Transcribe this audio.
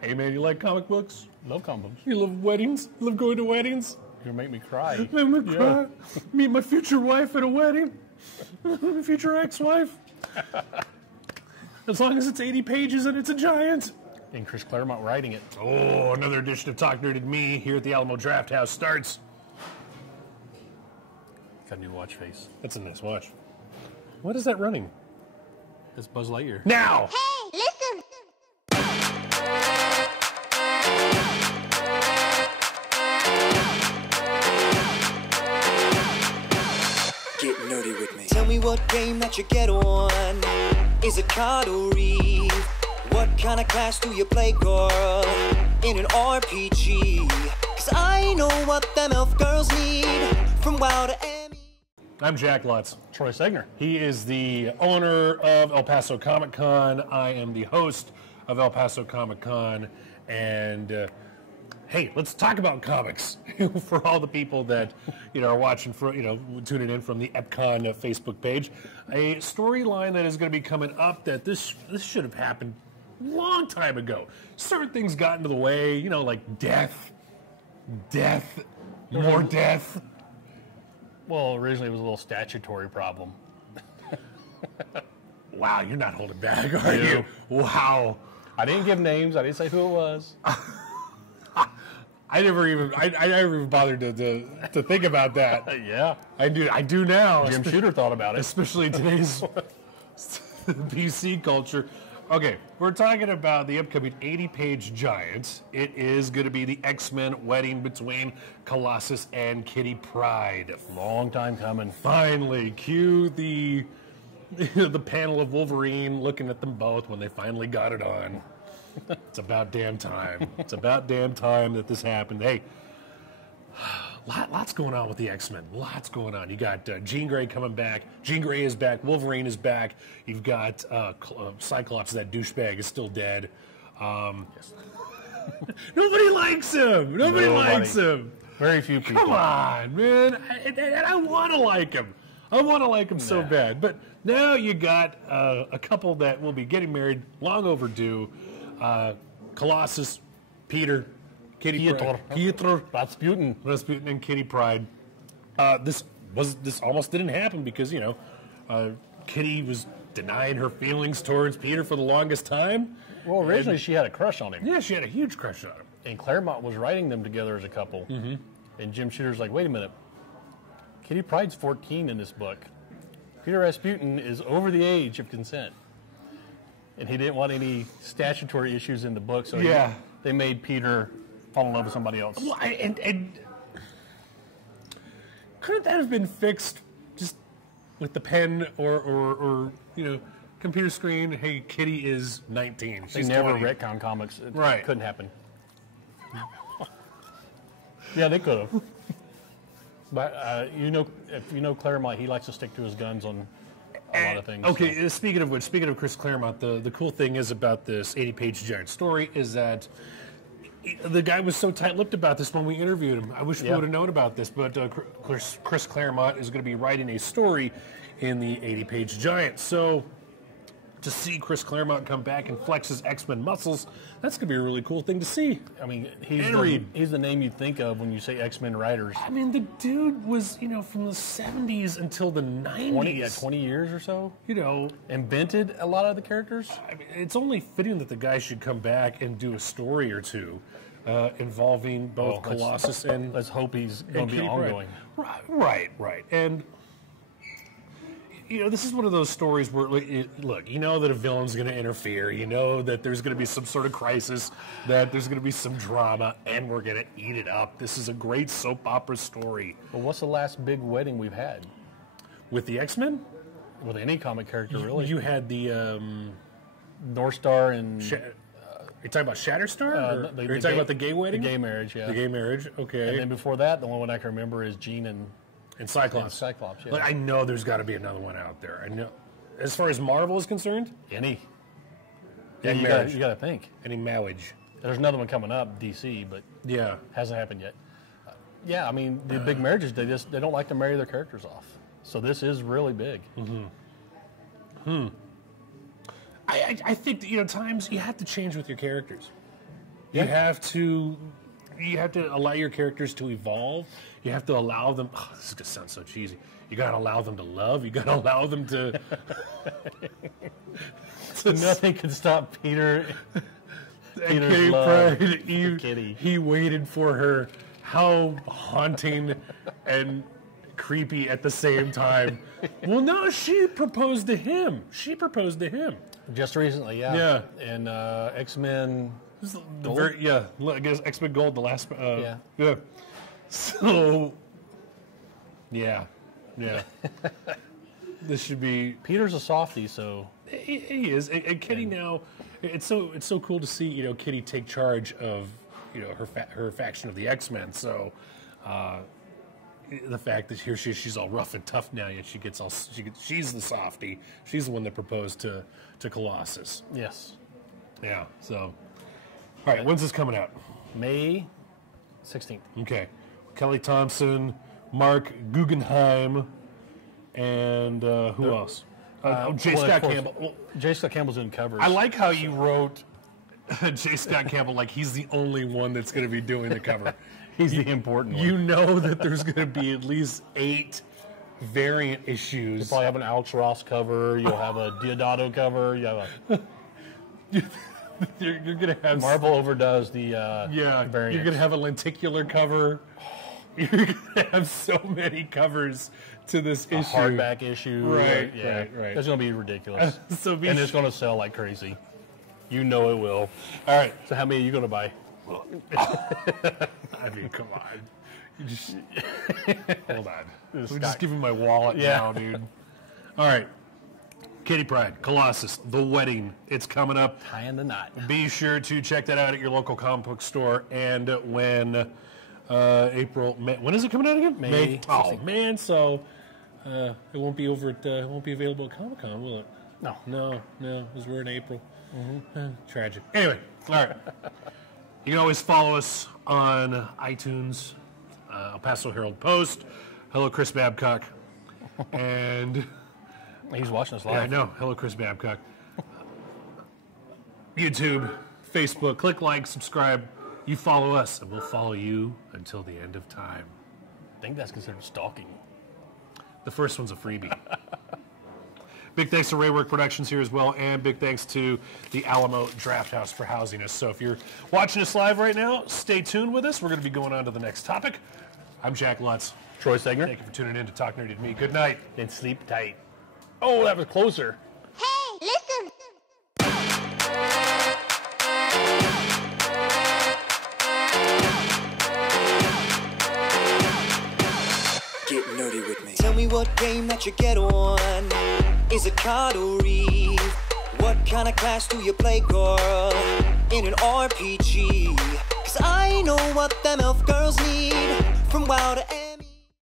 Hey, man, you like comic books? Love comic books. You love weddings? You love going to weddings? You're gonna make me cry. Make me cry. Meet my future wife at a wedding. My future ex-wife. As long as it's 80 pages and it's a giant. And Chris Claremont writing it. Oh, another edition of Talk Nerd and Me here at the Alamo Draft House starts. Got a new watch face. That's a nice watch. What is that running? It's Buzz Lightyear. Now! Hey, listen! Get nerdy with me. Tell me what game that you get on. Is it card or read? What kind of class do you play, girl? In an RPG? Cause I know what them elf girls need. From WoW to Emmy. I'm Jack Lutz. Troy Segner. He is the owner of El Paso Comic Con. I am the host of El Paso Comic Con. And hey, let's talk about comics for all the people that are watching, tuning in from the EpCon Facebook page. A storyline that is going to be coming up that this should have happened a long time ago. Certain things got into the way, like death, more death. Well, originally it was a little statutory problem. Wow, you're not holding back, are you? Wow. I didn't give names. I didn't say who it was. I never even bothered to think about that. Yeah. I do now. Jim Shooter thought about it. Especially today's PC culture. Okay, we're talking about the upcoming 80-page giant. It is going to be the X-Men wedding between Colossus and Kitty Pryde. Long time coming. Finally, cue the panel of Wolverine looking at them both when they finally got it on. It's about damn time. It's about damn time that this happened. Hey, lots going on with the X-Men. Lots going on. You got Jean Grey coming back. Jean Grey is back. Wolverine is back. You've got Cyclops, that douchebag, is still dead. Yes. Nobody likes him. Nobody likes him. Very few people. Come on, man. And I want to like him. I want to like him so bad. But now you got a couple that will be getting married, long overdue. Colossus, Peter, Kitty Pryde. Pietro, Rasputin, and Kitty Pryde. This almost didn't happen because Kitty was denying her feelings towards Peter for the longest time. Well, originally she had a crush on him. Yeah, she had a huge crush on him. And Claremont was writing them together as a couple. Mm-hmm. And Jim Shooter's like, wait a minute. Kitty Pryde's 14 in this book. Peter Rasputin is over the age of consent. And he didn't want any statutory issues in the book, so they made Peter fall in love with somebody else. Well, and couldn't that have been fixed just with the pen or computer screen? Hey, Kitty is 19. They never retcon comics. It couldn't happen. Yeah, they could have. But if you know Claremont, he likes to stick to his guns on a lot of things. Okay, so. Speaking of Chris Claremont, the cool thing is about this 80-page giant story is that the guy was so tight-lipped about this when we interviewed him. I wish we would have known about this, but Chris Claremont is going to be writing a story in the 80-page giant. So to see Chris Claremont come back and flex his X-Men muscles, that's going to be a really cool thing to see. I mean, he's the name you think of when you say X-Men writers. I mean, the dude was, from the 70s until the 90s. 20 years or so. Invented a lot of the characters. I mean, it's only fitting that the guy should come back and do a story or two involving both Colossus and... Let's hope he's going to be ongoing. Right. And... this is one of those stories where, look, that a villain's going to interfere. That there's going to be some sort of crisis, that there's going to be some drama, and we're going to eat it up. This is a great soap opera story. Well, what's the last big wedding we've had? With the X-Men? With any comic character, really. You had the... North Star and... are you talking about Shatterstar? Or are you talking about the gay wedding? The gay marriage, yeah. The gay marriage, okay. And then before that, the one I can remember is Jean and Cyclops. Yeah. Like, I know there's got to be another one out there. I know. As far as Marvel is concerned, any. Yeah, you got to think. Any marriage. There's another one coming up, DC, but hasn't happened yet. I mean, the big marriages, they don't like to marry their characters off. So this is really big. I think that, times you have to change with your characters. You have to allow your characters to evolve. You have to allow them. Oh, this is gonna sound so cheesy. You gotta allow them to love. You gotta allow them to. Nothing can stop Peter's Kitty love Pryde, for Kitty. He waited for her. How haunting and creepy at the same time. Well, no, she proposed to him. Just recently, yeah. Yeah. And X-Men. I guess X-Men Gold, the last. Yeah. So, yeah. This should be. Peter's a softie, so He is, and Kitty now. It's so cool to see Kitty take charge of her faction of the X-Men. So, the fact that here she's all rough and tough now, yet she's the softie. She's the one that proposed to Colossus. yes. Yeah. So, all right. When's this coming out? May 16th. Okay. Kelly Thompson, Marc, Guggenheim, and who else? J. Scott Campbell. Well, J. Scott Campbell's in covers. I like how you wrote J. Scott Campbell like he's the only one that's going to be doing the cover. He's the important one. You know that there's going to be at least 8 variant issues. You'll probably have an Alex Ross cover. You'll have a Diodato cover. You have a you're going to have Marvel overdoes the variants. You're going to have a lenticular cover. You're going to have so many covers to this issue. Hardback issue. Right. It's going to be ridiculous. And it's going to sell like crazy. You know it will. All right. So how many are you going to buy? I mean, come on. You just hold on. We're just giving my wallet now, dude. All right. Kitty Pryde, Colossus, The Wedding. It's coming up. Tying the knot. Be sure to check that out at your local comic book store. And when when is it coming out again? May. Oh man, so it won't be available at Comic-Con, will it? No, because we're in April. Tragic. Anyway, all right. You can always follow us on iTunes, El Paso Herald Post, Hello Chris Babcock, and He's watching us live. yeah, I know. Hello Chris Babcock. YouTube, Facebook. Click like, subscribe. You follow us, and we'll follow you until the end of time. I think that's considered stalking. The first one's a freebie. Big thanks to Raywork Productions here as well, and big thanks to the Alamo Draft House for housing us. So if you're watching us live right now, stay tuned with us. We're going to be going on to the next topic. I'm Jack Lutz. Troy Stegner. Thank you for tuning in to Talk Nerdy to Me. Good night. And sleep tight. Oh, that was closer. Hey, listen! Get nerdy with me. Tell me what game that you get on. Is it card or read? What kind of class do you play, girl? In an RPG? 'Cause I know what them elf girls need. From WoW to